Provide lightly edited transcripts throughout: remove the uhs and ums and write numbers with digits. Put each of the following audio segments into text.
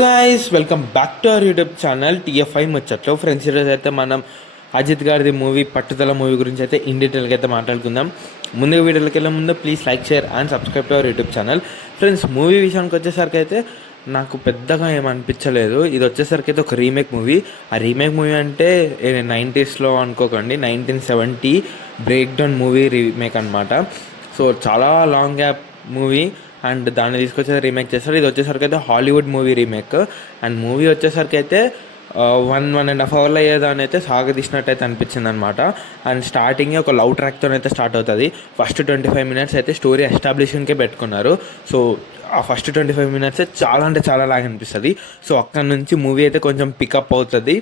Guys welcome back to our YouTube channel TFI ముచ్చట్లు. Friends, ఈరోజు అయితే మనం అజిత్ గారిది మూవీ పట్టుదల మూవీ గురించి అయితే ఇన్ డీటెయిల్గా అయితే మాట్లాడుకుందాం. ముందుగా వీడియోకి వెళ్ళే ముందు please like, share and subscribe to our YouTube channel. Friends, movie విషయానికి వచ్చేసరికి అయితే నాకు పెద్దగా ఏమనిపించలేదు. ఇది వచ్చేసరికి అయితే ఒక రీమేక్ మూవీ. ఆ రీమేక్ మూవీ అంటే 90sలో అనుకోకండి, 1970 బ్రేక్ డౌన్ మూవీ రీమేక్ అనమాట. సో చాలా లాంగ్ గ్యాప్ మూవీ అండ్ దాన్ని తీసుకొచ్చి రీమేక్ చేస్తారు. ఇది వచ్చేసరికి అయితే Hollywood movie remake. And movie వచ్చేసరికి అయితే 1.5 అవర్లో అయ్యేదాన్ని అయితే సాగదీసినట్టు అయితే అనిపించింది అనమాట. అండ్ స్టార్టింగ్ ఒక లవ్ ట్రాక్తో అయితే స్టార్ట్ అవుతుంది. ఫస్ట్ 25 minutes అయితే స్టోరీ ఎస్టాబ్లిషింగ్కే పెట్టుకున్నారు. సో ఆ ఫస్ట్ 25 minutes చాలా అంటే చాలా లాగా అనిపిస్తుంది. సో అక్కడ నుంచి మూవీ అయితే కొంచెం పికప్ అవుతుంది.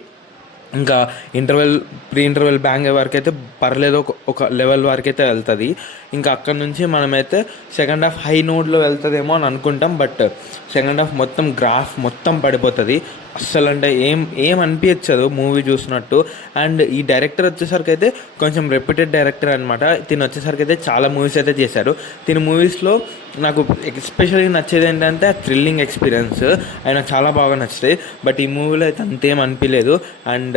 ఇంకా ప్రీ ఇంటర్వెల్ బ్యాంగ్ వరకు అయితే పర్లేదు, ఒక లెవెల్ వరకు అయితే వెళ్తుంది. ఇంకా అక్కడ నుంచి మనమైతే సెకండ్ హాఫ్ హై నోడ్లో వెళ్తుందేమో అని అనుకుంటాం. బట్ సెకండ్ హాఫ్ మొత్తం గ్రాఫ్ మొత్తం పడిపోతుంది. అస్సలు అంటే ఏం అనిపించదు మూవీ చూసినట్టు. అండ్ ఈ డైరెక్టర్ వచ్చేసరికి అయితే కొంచెం రెప్యూటెడ్ డైరెక్టర్ అనమాట. తిను వచ్చేసరికి అయితే చాలా మూవీస్ అయితే చేశారు. తిని మూవీస్లో నాకు ఎస్పెషల్గా నచ్చేది ఏంటంటే ఆ థ్రిల్లింగ్ ఎక్స్పీరియన్స్ ఆయన చాలా బాగా నచ్చుతాయి. బట్ ఈ మూవీలో అయితే అంతేం అనిపించలేదు. అండ్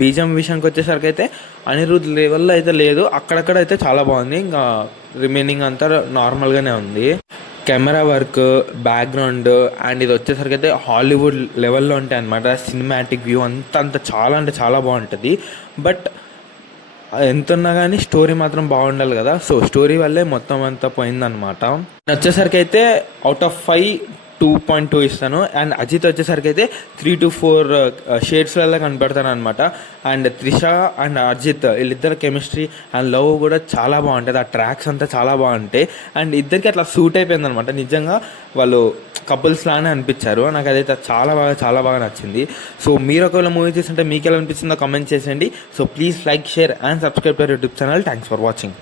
బీజం విషయానికి వచ్చేసరికి అయితే అనిరుద్ లెవెల్లో అయితే లేదు, అక్కడక్కడ అయితే చాలా బాగుంది. ఇంకా రిమైనింగ్ అంతా నార్మల్గానే ఉంది. కెమెరా వర్క్, బ్యాక్గ్రౌండ్ అండ్ ఇది వచ్చేసరికి అయితే హాలీవుడ్ లెవెల్లో ఉంటాయి అనమాట. సినిమాటిక్ వ్యూ అంత చాలా అంటే చాలా బాగుంటుంది. బట్ ఎంత ఉన్నా కానీ స్టోరీ మాత్రం బాగుండాలి కదా. సో స్టోరీ వల్లే మొత్తం అంతా పోయిందనమాట. వచ్చేసరికి అయితే అవుట్ ఆఫ్ 5 2.2 ఇస్తాను. అండ్ అజిత్ వచ్చేసరికి అయితే 3 to 4 షేడ్స్లలో కనపడతాను అనమాట. అండ్ త్రిష అండ్ అజిత్ వీళ్ళిద్దరు కెమిస్ట్రీ అండ్ లవ్ కూడా చాలా బాగుంటుంది. ఆ ట్రాక్స్ అంతా చాలా బాగుంటాయి. అండ్ ఇద్దరికి అట్లా సూట్ అయిపోయింది అనమాట. నిజంగా వాళ్ళు కపుల్స్ లానే అనిపించారు. నాకు అదైతే చాలా బాగా నచ్చింది. సో మీరు ఒకవేళ మూవీ చూస్తుంటే మీకు ఎలా అనిపిస్తుందో కామెంట్ చేసేయండి. So please like, share and subscribe to YouTube channel. Thanks for watching.